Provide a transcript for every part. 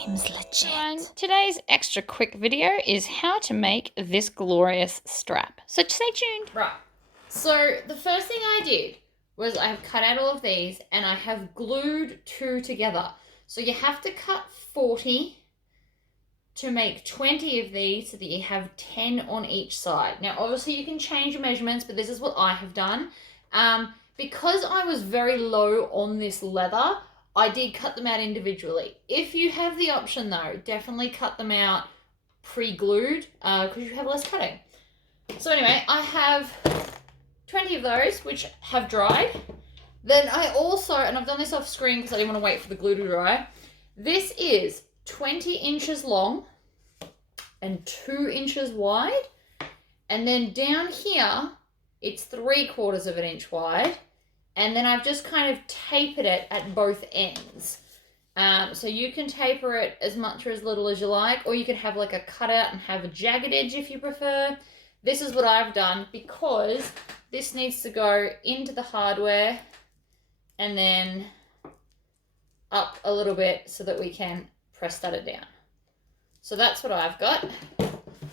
Seems legit. Everyone, today's extra quick video is how to make this glorious strap. So stay tuned. Right. So the first thing I did was I have cut out all of these and I have glued 2 together. So you have to cut 40 to make 20 of these so that you have 10 on each side. Now obviously you can change your measurements, but this is what I have done. Because I was very low on this leather, I did cut them out individually. If you have the option though, definitely cut them out pre-glued because you have less cutting. So anyway, I have 20 of those which have dried. Then I also, and I've done this off screen because I didn't want to wait for the glue to dry, this is 20 inches long and 2 inches wide. And then down here, it's 3/4 of an inch wide. And then I've just kind of tapered it at both ends. So you can taper it as much or as little as you like, or you could have like a cutout and have a jagged edge if you prefer. This is what I've done because this needs to go into the hardware and then up a little bit so that we can press that it down. So that's what I've got.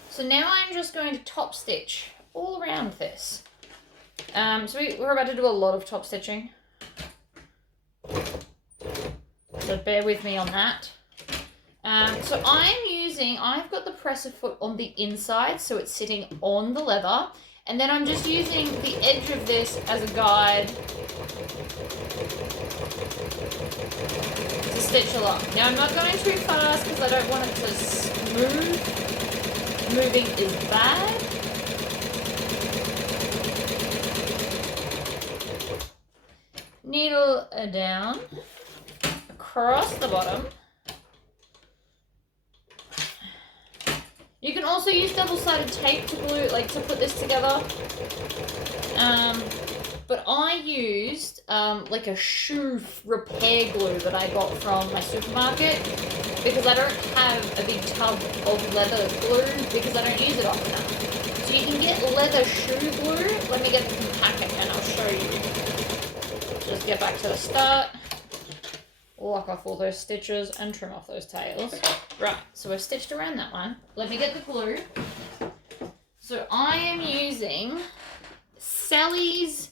So now I'm just going to top stitch all around this. So we're about to do a lot of top stitching. So bear with me on that. So I've got the presser foot on the inside, so it's sitting on the leather. And then I'm just using the edge of this as a guide to stitch along. Now I'm not going too fast because I don't want it to smooth. Moving is bad. Needle down across the bottom. You can also use double-sided tape to glue, like to put this together. But I used like a shoe repair glue that I got from my supermarket because I don't have a big tub of leather glue because I don't use it often enough. So you can get leather shoe glue. Let me get the packet and I'll show you. Just get back to the start, lock off all those stitches and trim off those tails. Right, so we've stitched around that one. Let me get the glue. So I am using Sally's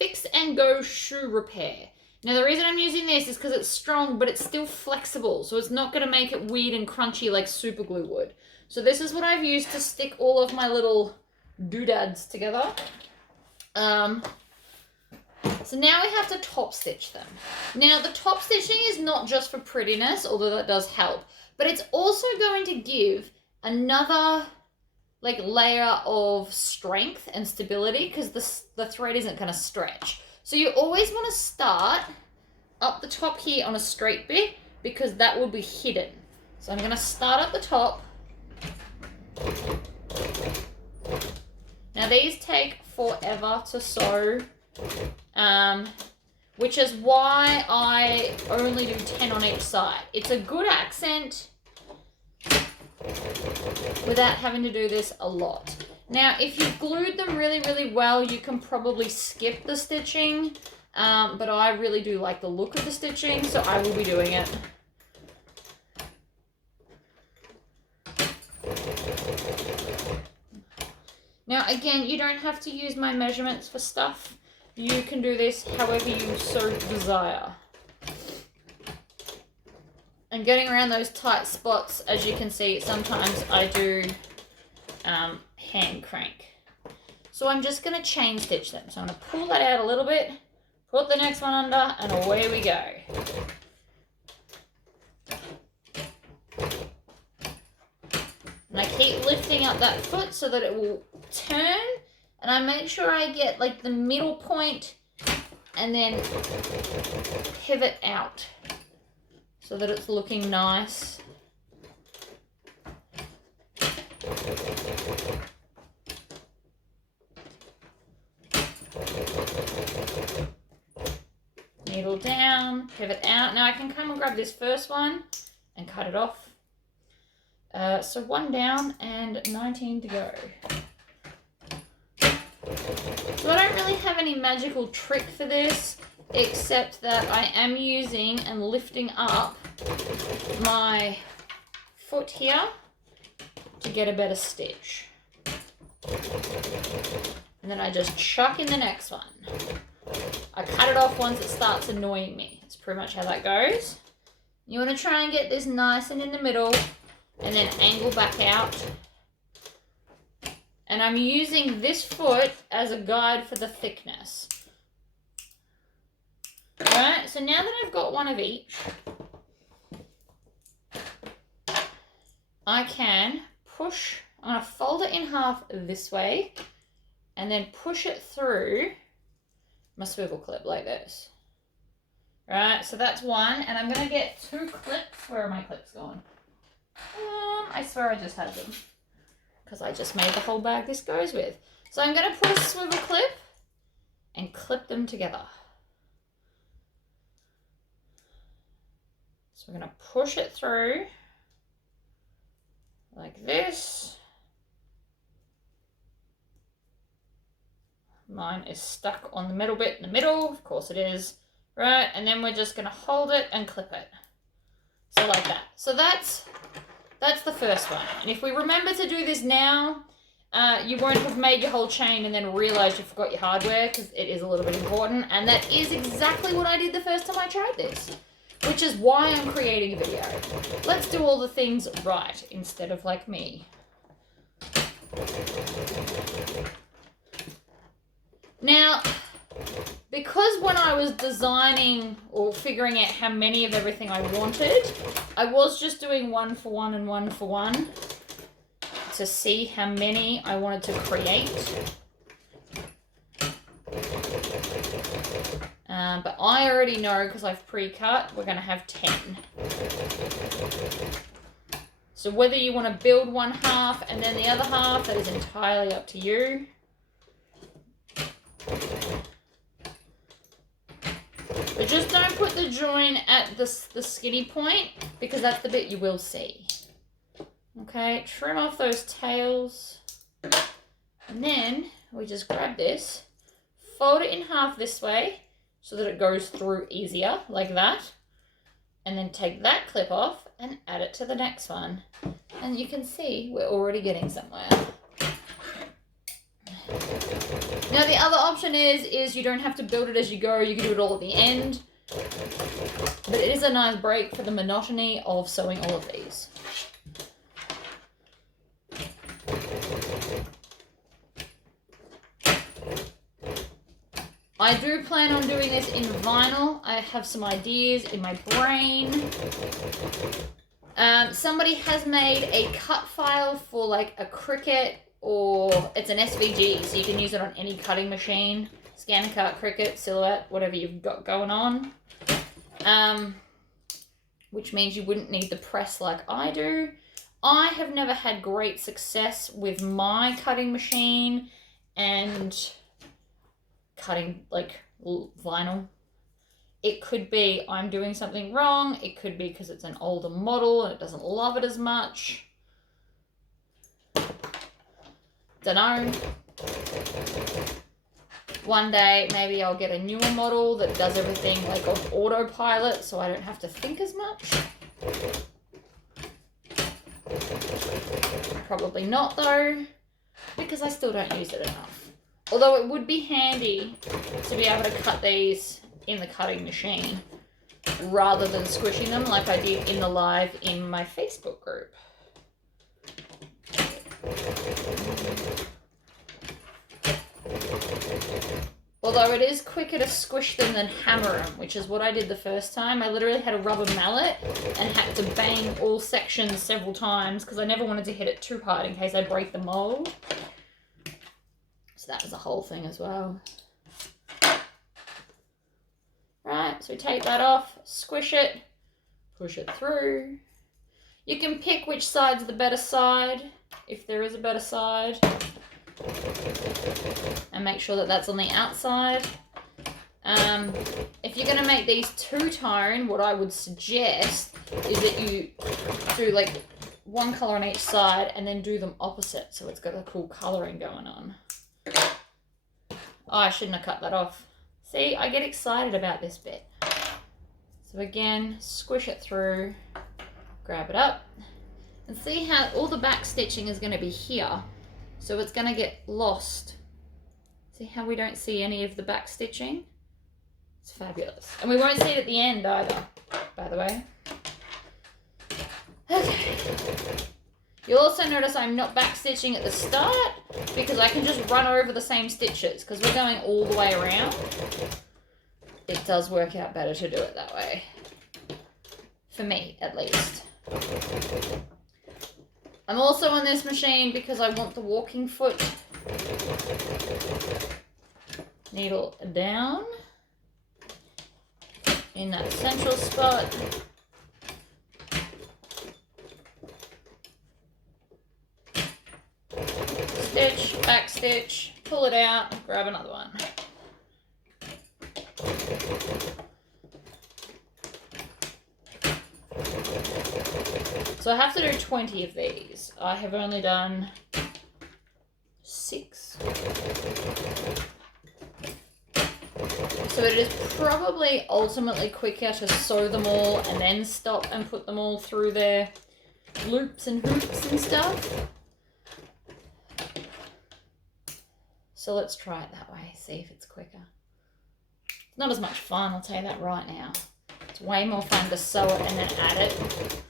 Fix and Go Shoe Repair. Now the reason I'm using this is because it's strong, but it's still flexible, so it's not going to make it weird and crunchy like super glue would. So this is what I've used to stick all of my little doodads together. So now we have to top stitch them. Now the top stitching is not just for prettiness, although that does help, but it's also going to give another like layer of strength and stability because the thread isn't going to stretch. So you always want to start up the top here on a straight bit because that will be hidden. So I'm going to start at the top. Now these take forever to sew. Which is why I only do 10 on each side. It's a good accent without having to do this a lot. Now, if you've glued them really, really well, you can probably skip the stitching, but I really do like the look of the stitching, so I will be doing it. Now, again, you don't have to use my measurements for stuff. You can do this however you so desire. And getting around those tight spots, as you can see, sometimes I do hand crank. So I'm just going to chain stitch them. So I'm going to pull that out a little bit, put the next one under, and away we go. And I keep lifting up that foot so that it will turn. And I make sure I get like the middle point and then pivot out so that it's looking nice. Needle down, pivot out. Now I can come and grab this first one and cut it off. So 1 down and 19 to go. So I don't really have any magical trick for this. except that I am using and lifting up my foot here to get a better stitch. And then I just chuck in the next one. I cut it off once it starts annoying me. That's pretty much how that goes. You want to try and get this nice and in the middle and then angle back out. And I'm using this foot as a guide for the thickness. Alright, so now that I've got one of each, I can push, I'm going to fold it in half this way and then push it through my swivel clip like this. Right, so that's one, and I'm going to get 2 clips. Where are my clips going? I swear I just had them, because I just made the whole bag this goes with. So I'm going to put a swivel clip and clip them together. So we're going to push it through like this. Mine is stuck on the middle bit in the middle. Of course it is. Right, and then we're just going to hold it and clip it. So like that. So that's the first one. And if we remember to do this now, you won't have made your whole chain and then realize you forgot your hardware, because it is a little bit important. And that is exactly what I did the first time I tried this, which is why I'm creating a video. Let's do all the things right instead of like me. Now, because when I was designing or figuring out how many of everything I wanted, I was just doing 1 for 1 and 1 for 1 to see how many I wanted to create. But I already know, because I've pre-cut, we're going to have 10. So whether you want to build one half and then the other half, that is entirely up to you. But just don't put the join at the skinny point, because that's the bit you will see. Okay, trim off those tails. And then we just grab this, fold it in half this way so that it goes through easier, like that. And then take that clip off and add it to the next one. And you can see we're already getting somewhere. Now the other option is you don't have to build it as you go, you can do it all at the end. But it is a nice break for the monotony of sewing all of these. I do plan on doing this in vinyl. I have some ideas in my brain. Somebody has made a cut file for like a Cricut, or it's an SVG, so you can use it on any cutting machine. Scan and cut, Cricut, Silhouette, whatever you've got going on. Which means you wouldn't need the press like I do. I have never had great success with my cutting machine and cutting like vinyl. It could be I'm doing something wrong. It could be because it's an older model and it doesn't love it as much. Dunno. One day maybe I'll get a newer model that does everything like on autopilot, so I don't have to think as much. Probably not though, because I still don't use it enough. Although it would be handy to be able to cut these in the cutting machine rather than squishing them like I did in the live in my Facebook group. Although it is quicker to squish them than hammer them, which is what I did the first time. I literally had a rubber mallet and had to bang all sections several times because I never wanted to hit it too hard in case I break the mold. So that was the whole thing as well. Right, so we take that off, squish it, push it through. You can pick which side's the better side, if there is a better side. And make sure that that's on the outside. If you're going to make these two-tone, what I would suggest is that you do like one colour on each side and then do them opposite, so it's got a cool colouring going on. Oh, I shouldn't have cut that off. See, I get excited about this bit. So again, squish it through, grab it up, and see how all the back stitching is going to be here. So it's going to get lost. See how we don't see any of the back stitching? It's fabulous. And we won't see it at the end either, by the way. Okay. You'll also notice I'm not back stitching at the start because I can just run over the same stitches because we're going all the way around. It does work out better to do it that way. For me, at least. I'm also on this machine because I want the walking foot. Needle down in that central spot. Stitch, back stitch, pull it out, grab another one. So I have to do 20 of these. I have only done 6. So it is probably ultimately quicker to sew them all and then stop and put them all through their loops and hoops and stuff. So let's try it that way, see if it's quicker. It's not as much fun, I'll tell you that right now. It's way more fun to sew it and then add it.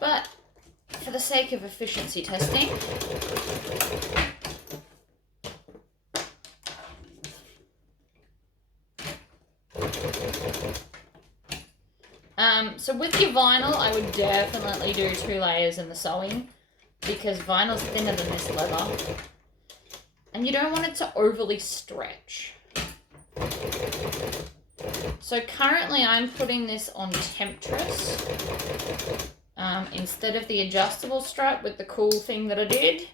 But for the sake of efficiency testing, so with your vinyl, I would definitely do 2 layers in the sewing because vinyl's thinner than this leather. And you don't want it to overly stretch. So currently I'm putting this on Temptress instead of the adjustable strap with the cool thing that I did.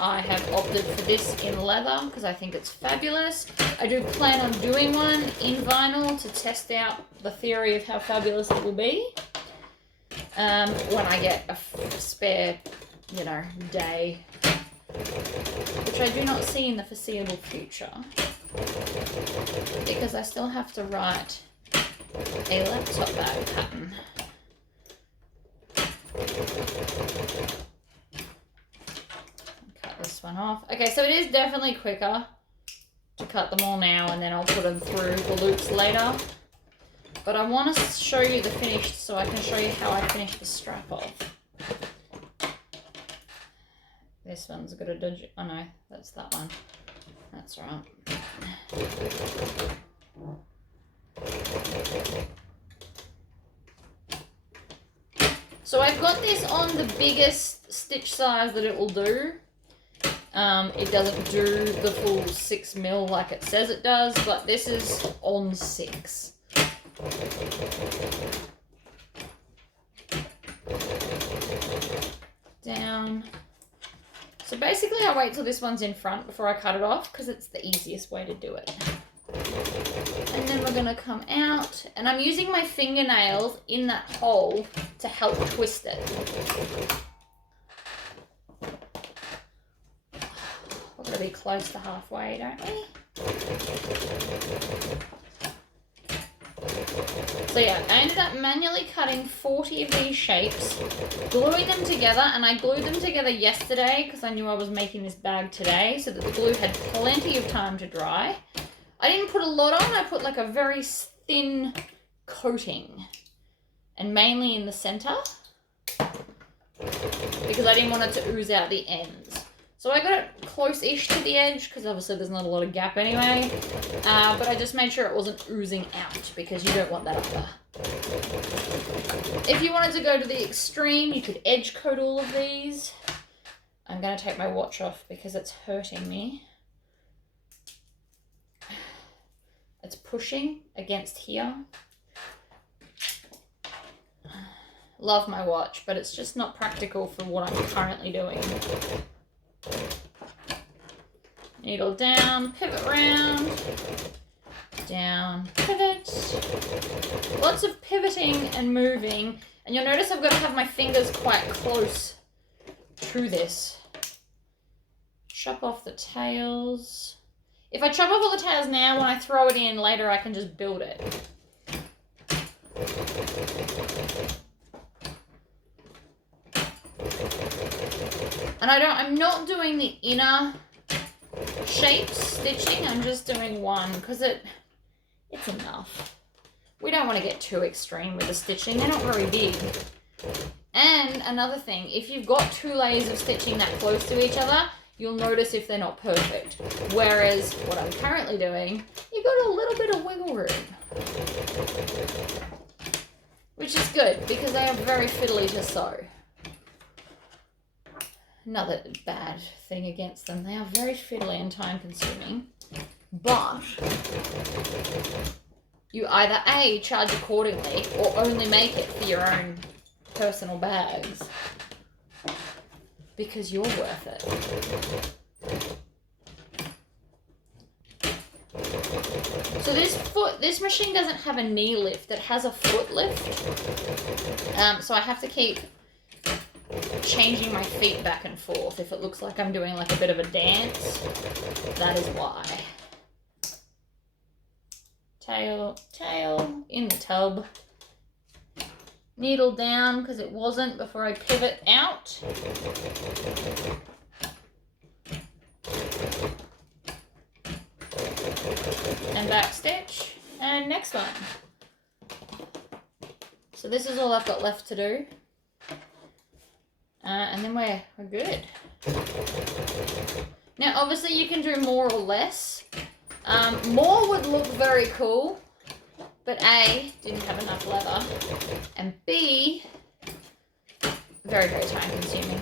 I have opted for this in leather because I think it's fabulous. I do plan on doing one in vinyl to test out the theory of how fabulous it will be when I get a spare, you know, day, which I do not see in the foreseeable future because I still have to write a laptop bag pattern. Cut this one off. Okay, so it is definitely quicker to cut them all now and then I'll put them through the loops later. But I want to show you the finished so I can show you how I finish the strap off. This one's got a digit. Oh no, that's that one. That's right. So I've got this on the biggest stitch size that it will do. It doesn't do the full 6 mil like it says it does, but this is on 6. Down. So basically I wait till this one's in front before I cut it off because it's the easiest way to do it. And then we're going to come out and I'm using my fingernails in that hole to help twist it. We're going to be close to halfway, don't we? So yeah, I ended up manually cutting 40 of these shapes, gluing them together, and I glued them together yesterday because I knew I was making this bag today so that the glue had plenty of time to dry. I didn't put a lot on, I put like a very thin coating, and mainly in the center because I didn't want it to ooze out the ends. So I got it close-ish to the edge because obviously there's not a lot of gap anyway, but I just made sure it wasn't oozing out because you don't want that either. If you wanted to go to the extreme, you could edge coat all of these. I'm going to take my watch off because it's hurting me. It's pushing against here. Love my watch, but it's just not practical for what I'm currently doing. Needle down, pivot round, down, pivot. Lots of pivoting and moving. And you'll notice I've got to have my fingers quite close to this. Chop off the tails. If I chop off all the tails now, when I throw it in later, I can just build it. And I'm not doing the inner shape stitching, I'm just doing one because it's enough. We don't want to get too extreme with the stitching, they're not very big. And another thing, if you've got 2 layers of stitching that close to each other, you'll notice if they're not perfect. Whereas what I'm currently doing, you've got a little bit of wiggle room. Which is good because they are very fiddly to sew. Another bad thing against them, they are very fiddly and time consuming. But you either A, charge accordingly, or only make it for your own personal bags. Because you're worth it. So this machine doesn't have a knee lift, it has a foot lift. So I have to keep changing my feet back and forth. If it looks like I'm doing like a bit of a dance, that is why. Tail in the tub. Needle down because it wasn't before I pivot out. And back stitch. And next one. So this is all I've got left to do. And then we're good. Now obviously you can do more or less. More would look very cool, but A, didn't have enough leather, and B, very, very time consuming.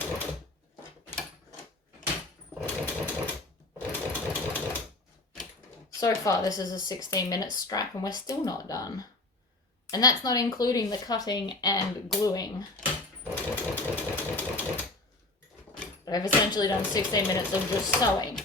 So far this is a 16-minute strap and we're still not done. And that's not including the cutting and gluing. But I've essentially done 16 minutes of just sewing.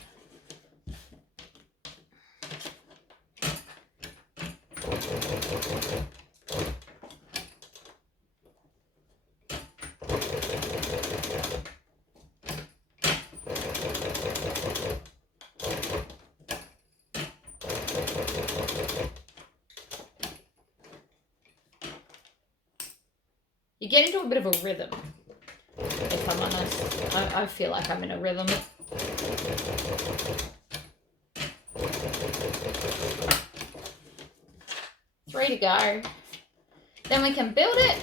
You get into a bit of a rhythm, if I'm honest. I feel like I'm in a rhythm. Three to go. Then we can build it,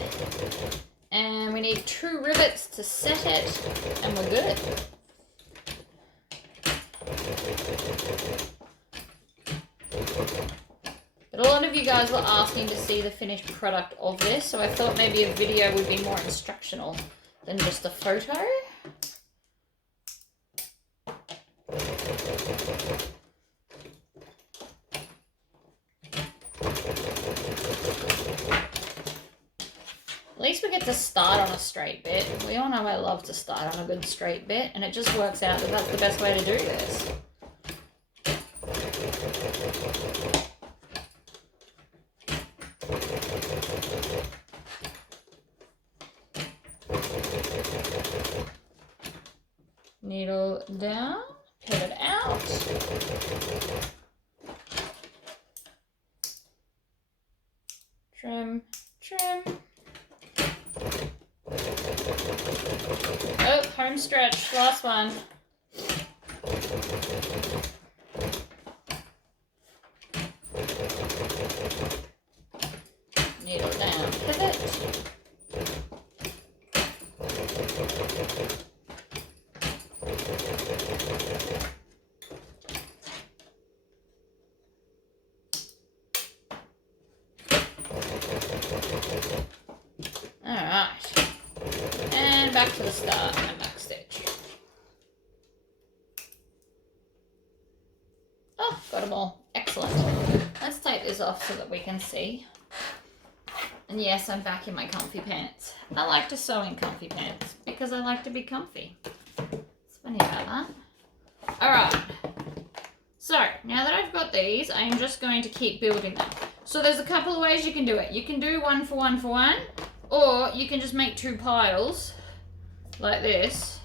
and we need 2 rivets to set it, and we're good. But a lot of you guys were asking to see the finished product of this, so I thought maybe a video would be more instructional than just a photo. At least we get to start on a straight bit. We all know I love to start on a good straight bit, and it just works out that that's the best way to do this. Needle down, pivot out. Trim, trim. Oh, home stretch, last one. Needle down, pivot. Alright, and back to the start and back stitch. Oh, got them all. Excellent. Let's take this off so that we can see. And yes, I'm back in my comfy pants. I like to sew in comfy pants because I like to be comfy. It's funny about that. Alright, so now that I've got these, I'm just going to keep building them. So there's a couple of ways you can do it. You can do 1 for 1 for 1, or you can just make 2 piles like this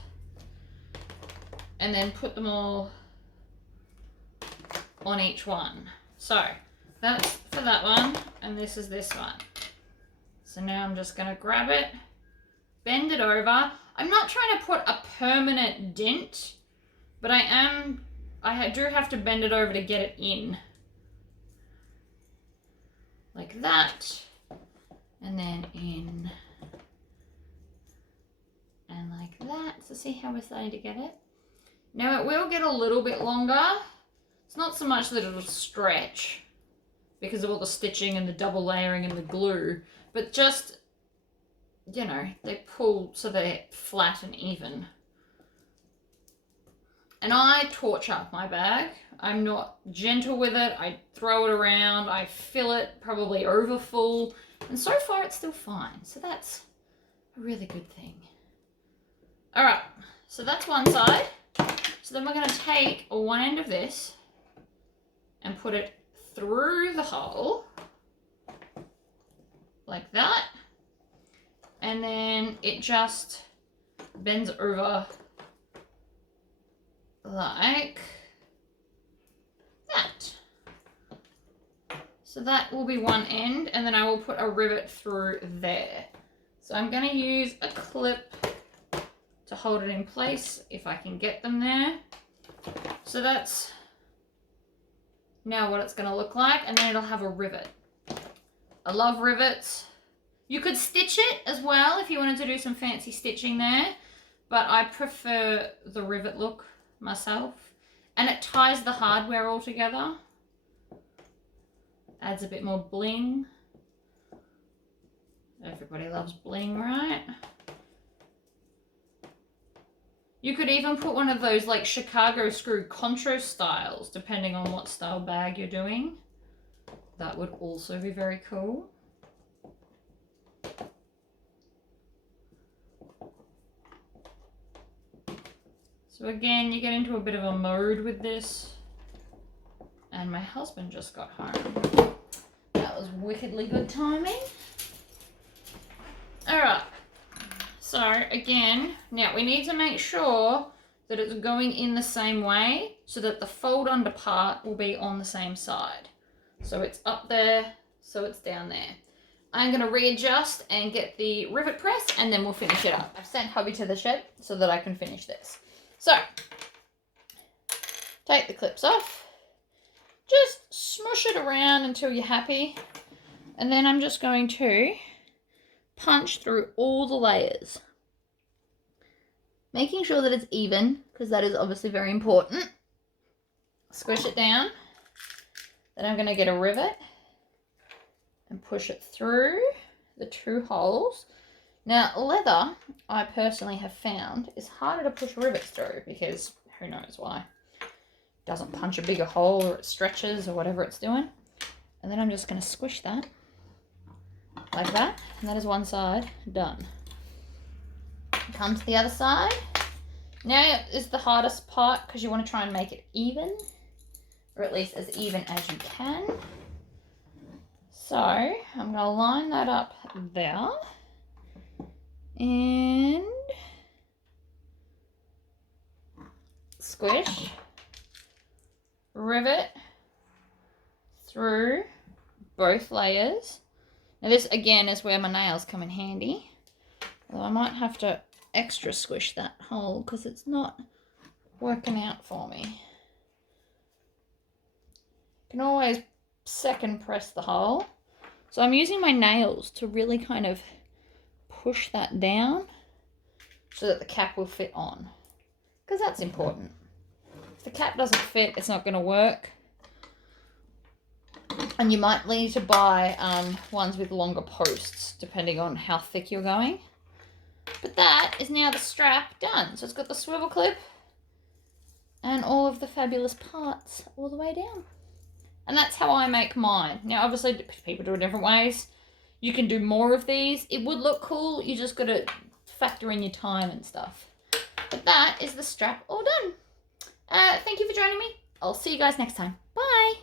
and then put them all on each one. So that's for that one, and this is this one. So now I'm just gonna grab it, bend it over. I'm not trying to put a permanent dent, but I do have to bend it over to get it in. Like that, and then in, and like that. So see how we're starting to get it? Now it will get a little bit longer. It's not so much that it'll stretch because of all the stitching and the double layering and the glue, but just, you know, they pull so they're flat and even. And I torture my bag. I'm not gentle with it. I throw it around. I fill it probably over full. And so far it's still fine. So that's a really good thing. All right, so that's one side. So then we're going to take one end of this and put it through the hole like that. And then it just bends over like that. So that will be one end, and then I will put a rivet through there. So I'm going to use a clip to hold it in place if I can get them there. So that's now what it's going to look like, and then it'll have a rivet. I love rivets. You could stitch it as well if you wanted to do some fancy stitching there, but I prefer the rivet look myself, and it ties the hardware all together. Adds a bit more bling. Everybody loves bling, right? You could even put one of those like Chicago screw contra styles, depending on what style bag you're doing. That would also be very cool. So again, you get into a bit of a mode with this. And my husband just got home. That was wickedly good timing. All right. So again, now we need to make sure that it's going in the same way so that the fold under part will be on the same side. So it's up there, so it's down there. I'm going to readjust and get the rivet press, and then we'll finish it up. I've sent hubby to the shed so that I can finish this. So take the clips off. Just smush it around until you're happy. And then I'm just going to punch through all the layers. Making sure that it's even, because that is obviously very important. Squish it down. Then I'm going to get a rivet and push it through the two holes. Now, leather, I personally have found, is harder to push rivets through because who knows why. It doesn't punch a bigger hole, or it stretches, or whatever it's doing. And then I'm just going to squish that like that. And that is one side done. Come to the other side. Now is the hardest part because you want to try and make it even, or at least as even as you can. So I'm going to line that up there and squish, rivet through both layers. Now this again is where my nails come in handy. Although I might have to extra squish that hole because it's not working out for me. You can always second press the hole. So I'm using my nails to really kind of push that down so that the cap will fit on, because that's important. If the cap doesn't fit, it's not going to work. And you might need to buy ones with longer posts depending on how thick you're going. But that is now the strap done. So it's got the swivel clip and all of the fabulous parts all the way down. And that's how I make mine. Now, obviously, people do it different ways. You can do more of these. It would look cool. You just got to factor in your time and stuff. But that is the strap all done. Thank you for joining me. I'll see you guys next time. Bye.